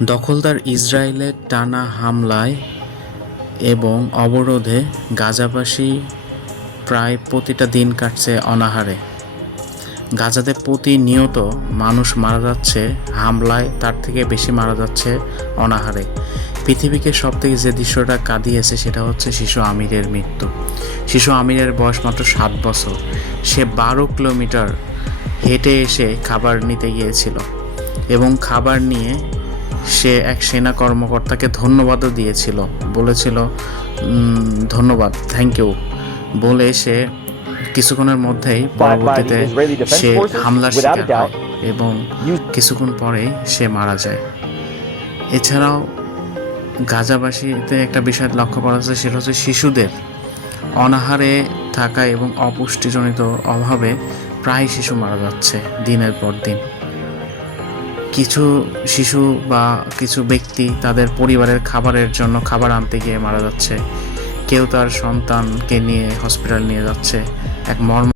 দখলদার ইসরায়েলের টানা হামলায় এবং অবরোধে গাজাবাসী প্রায় প্রতিটা দিন কাটছে অনাহারে। গাজাতে প্রতিনিয়ত মানুষ মারা যাচ্ছে হামলায়, তার থেকে বেশি মারা যাচ্ছে অনাহারে। পৃথিবীকে সবথেকে যে দৃশ্যটা কাঁদিয়েছে সেটা হচ্ছে শিশু আমিরের মৃত্যু। শিশু আমিরের বয়স মাত্র 7 বছর। সে 12 কিলোমিটার হেঁটে এসে খাবার নিতে গিয়েছিল এবং খাবার নিয়ে সে এক সেনা কর্মকর্তাকে ধন্যবাদও দিয়েছিল, বলেছিল ধন্যবাদ, থ্যাংক ইউ বলে সে কিছুক্ষণের মধ্যেই পরবর্তীতে সে হামলার শিকার হয় এবং কিছুক্ষণ পরেই সে মারা যায়। এছাড়াও গাজাবাসীতে একটা বিষয় লক্ষ্য করা যাচ্ছে, সেটা হচ্ছে শিশুদের অনাহারে থাকা এবং অপুষ্টিজনিত অভাবে প্রায় শিশু মারা যাচ্ছে দিনের পর দিন। কিছু শিশু বা কিছু ব্যক্তি তাদের পরিবারের খাবারের জন্য খাবার আনতে গিয়ে মারা যাচ্ছে। কেউ তার সন্তানকে নিয়ে হসপিটাল নিয়ে যাচ্ছে। এক মর্ম